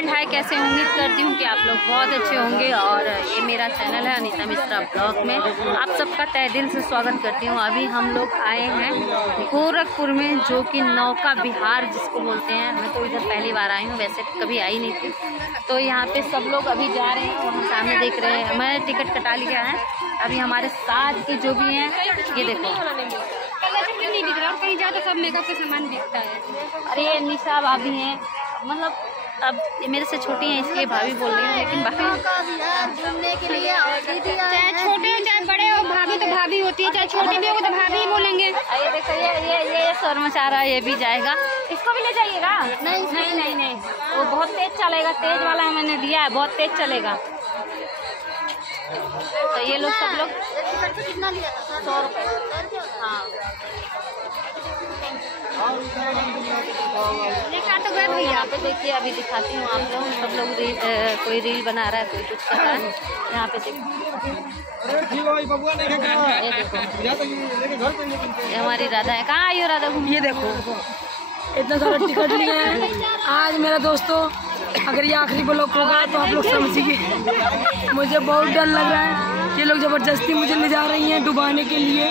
And hi, कैसे उम्मीद करती हूँ कि आप लोग बहुत अच्छे होंगे। और ये मेरा चैनल है अनीता मिश्रा ब्लॉग में आप सबका तहे दिल से स्वागत करती हूँ। अभी हम लोग आए हैं गोरखपुर में, जो कि नौका विहार जिसको बोलते हैं। मैं तो इधर पहली बार आई हूँ, वैसे कभी आई नहीं थी। तो यहाँ पे सब लोग अभी जा रहे हैं और हम सामने देख रहे हैं। मैंने टिकट कटा लिया है। अभी हमारे साथ के जो भी हैं, ये देखो नहीं दिख रहा, कहीं जाओ तो सब मेकअप का सामान दिखता है। अरे ये निशा भाभी हैं, मतलब अब ये मेरे से छोटी हैं इसलिए भाभी बोल रही हूँ, लेकिन भाभी घूमने के लिए चाहे छोटे हो चाहे बड़े हो, भाभी तो भाभी होती है। चाहे छोटे भी हो तो भाभी ही बोलेंगे। ये देखो ये शोर मचा रहा है, ये भी जाएगा। इसको भी ले जाइएगा। नहीं नहीं नहीं नहीं, वो बहुत तेज चलेगा, तेज वाला मैंने दिया है, बहुत तेज चलेगा। तो ये लोग सब लोग कितना लिया था? 100 रुपये। हाँ तो गए भैया। यहाँ पे देखिए, अभी दिखाती हूँ आप लोग। सब लोग कोई रील बना रहा है, कोई कुछ कर रहा है। यहाँ पे देखो, ये हमारी राधा है। कहाँ आई हो राधा? ये देखो इतना सारा टिकट लिए हैं आज मेरा दोस्तों। अगर ये आखिरी ब्लॉक होगा तो आप लोग समझिए। मुझे बहुत डर लग रहा है। ये लोग जबरदस्ती मुझे ले जा रही हैं डुबाने के लिए।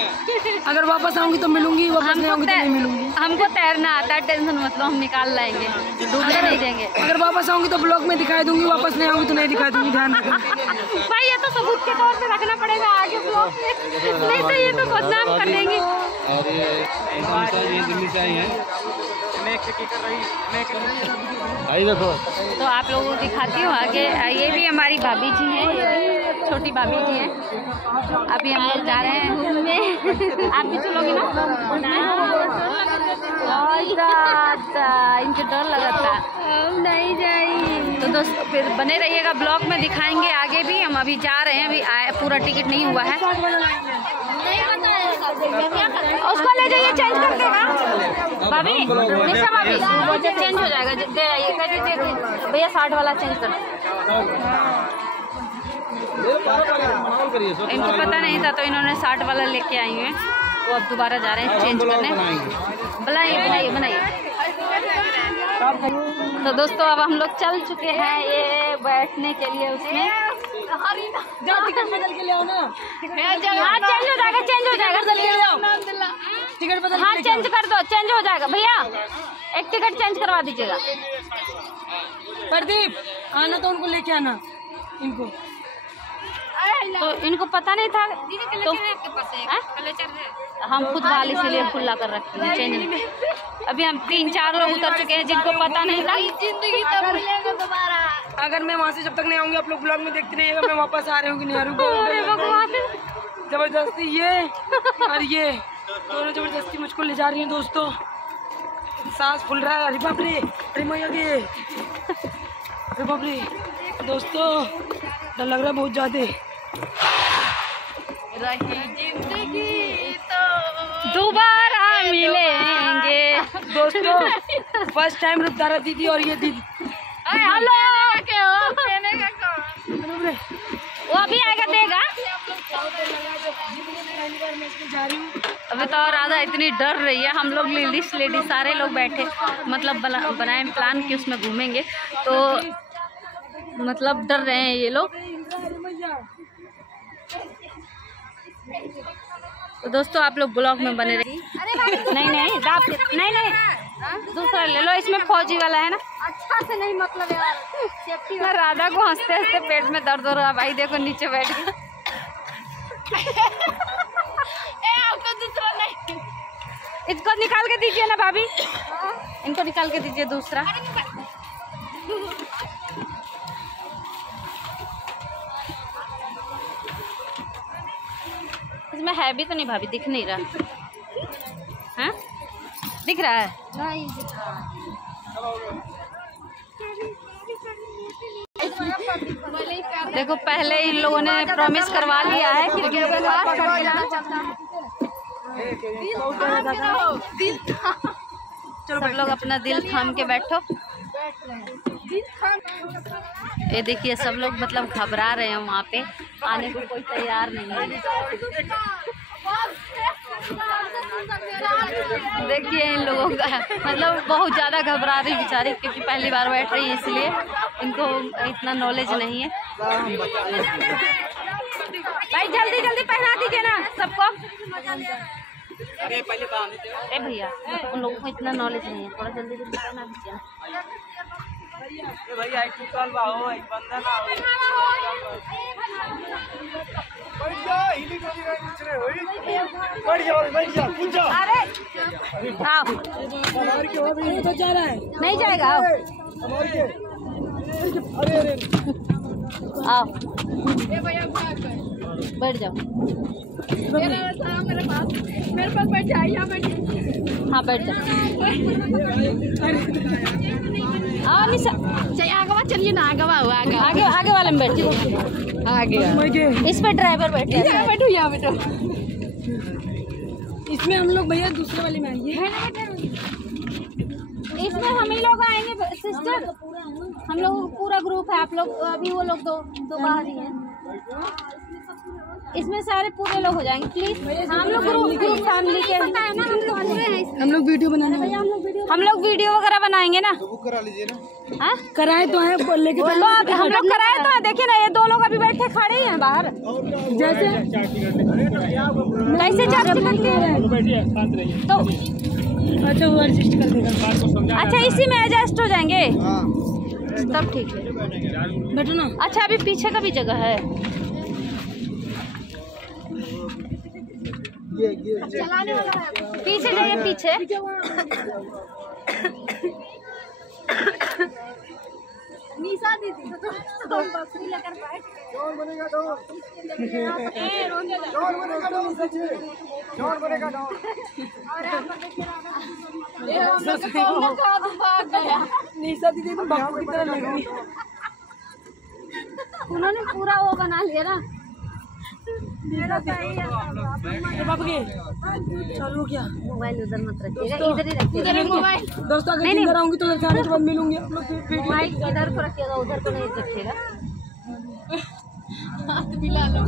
अगर वापस आऊंगी तो मिलूंगी, वापस नहीं आऊंगी तो नहीं मिलूंगी। हमको तैरना आता है, टेंशन मत लो, हम निकाल लाएंगे, डूबने नहीं देंगे। अगर वापस आऊंगी तो ब्लॉग में दिखाई दूंगी, वापस नहीं आऊंगी तो नहीं दिखाई दूंगी। ध्यान रखना भाई, ये तो सबूत के तौर पे रखना पड़ेगा आगे ब्लॉग में, नहीं तो ये तो बदनाम कर देंगी। और ये दिल्ली से आई हैं। भाई देखो, तो आप लोगों को दिखाती हूँ आगे। ये भी हमारी भाभी जी हैं, ये भी छोटी भाभी जी हैं। अभी हम लोग जा रहे हैं घूमने। आप भी चलोगी ना? इनके डर लगा था, नहीं जाइए। तो दोस्तों फिर बने रहिएगा, ब्लॉग में दिखाएंगे आगे भी। हम अभी जा रहे हैं, अभी पूरा टिकट नहीं हुआ है। उसको ले जाइए, चेंज कर देगा भाभी। निशा भाभी, वो चेंज हो जाएगा, दे आइए भैया। 60 वाला चेंज कर। इनको पता नहीं था तो इन्होंने 60 वाला लेके आई हैं। वो अब दोबारा जा रहे हैं चेंज करने। बनाइए बनाइए। तो दोस्तों अब हम लोग चल चुके हैं ये बैठने के लिए उसमें। टिकट बदल के ले आओ ना। हाँ चेंज हो जाएगा, चेंज हो जाएगा। टिकट बदल। हाँ चेंज कर दो, चेंज हो जाएगा भैया। एक टिकट चेंज करवा दीजिएगा। प्रदीप आना तो उनको लेके आना इनको। तो इनको पता नहीं था तो हम खुद वाली इसीलिए खुला कर रखते हैं, चेंज नहीं। अभी हम 3-4 लोग उतर चुके हैं जिनको पता नहीं था। अगर मैं वहाँ से जब तक नहीं आऊंगी, आप लोग ब्लॉग में देखते रहिएगा मैं वापस आ रही हूँ कि नहीं आ रही हूँ। जबरदस्ती ये और ये दोनों जबरदस्ती मुझको ले जा रही हैं दोस्तों। सांस फूल रहा है। अरे बाप रे, अरे मैया गे, अरे बाप रे दोस्तों, डर लग रहा है बहुत ज्यादा। रही जिंदगी तो दोबारा मिलेंगे दोस्तों। फर्स्ट टाइम रुकदारा दीदी और ये दीदी। हेलो, वो अभी आएगा देगा। अभी तो राधा इतनी डर रही है। हम लोग लेडीज सारे लोग बैठे, मतलब बनाए प्लान कि उसमें घूमेंगे, तो मतलब डर रहे हैं ये लोग। तो दोस्तों आप लोग ब्लॉग में बने रहिए। नहीं नहीं दूसरा ले लो, इसमें फौजी वाला है ना। अच्छा से नहीं, मतलब यार सेफ्टी। मैं राधा को हंसते हंसते पेट में दर्द हो रहा है। भाई देखो नीचे बैठ गई। आपको दूसरा नहीं, इसको निकाल के दीजिए ना भाभी, इनको निकाल के दीजिए दूसरा। इसमें है भी तो नहीं भाभी, दिख नहीं रहा है? दिख रहा है? नहीं देखो पहले इन लोगों ने प्रॉमिस करवा लिया है कि सब लोग अपना दिल थाम के बैठो। ये देखिए सब लोग मतलब घबरा रहे हैं, वहाँ पे आने को कोई तैयार नहीं है। देखिए इन लोगों का मतलब बहुत ज़्यादा घबरा रही बेचारी, क्योंकि पहली बार बैठ रही है इसलिए। इनको इतना नॉलेज नहीं है। भाई जल्दी जल्दी पहना दीजिए ना सबको। ए भैया उन लोगों को इतना नॉलेज नहीं है, थोड़ा जल्दी जल्दी पहना दीजिए ना। अरे आओ, नहीं जाएगा, आओ आओ बैठ जाओ। मेरे पास बैठ जाइए, हाँ बैठ जाओ। आओ निशा, चाहिए आगे चलिए ना, आगे आगे आगे वाले में बैठिए। आगे इस पे ड्राइवर बैठे हैं। बैठो, यहाँ बैठो। इसमें हम लोग भैया दूसरे वाले में आएंगे। इसमें हम ही लोग आएंगे सिस्टर, हम लोग पूरा ग्रुप है। आप लोग अभी वो लोग दो बाहर ही हैं। इसमें सारे पूरे लोग हो जाएंगे प्लीज। हम लोग ग्रुप फैमिली के हैं। हम लोग वीडियो बनाने वाले, हम लोग वीडियो वगैरह बनाएंगे ना। तो बुक करा लीजिए ना। हाँ कराए तो है लेके तो हम लोग कराए तो है। देखिए ना ये दो लोग अभी बैठे खड़े ही हैं बाहर। जैसे कैसे चार्ज टिकट ले रहे हैं तो अच्छा वो एडजस्ट कर देगा। अच्छा इसी में एडजस्ट हो जाएंगे तब ठीक है। बैठो ना। अच्छा अभी पीछे का भी जगह है। पीछे जाइए पीछे। निशा दीदी तो बकरी लेकर बैठ। निशा दीदी तो बापू की तरह लग रही है। उन्होंने पूरा वो बना लिया ना। बापू के चलो क्या मोबाइल उधर मत रखिएगा, इधर ही रखिएगा मोबाइल। दोस्तों अगर जिंदा रहूंगी तो उधर खाने के बाद मिलूंगी आप लोग। मोबाइल इधर को रखिएगा, उधर को नहीं रखिएगा। हाथ मिला लो।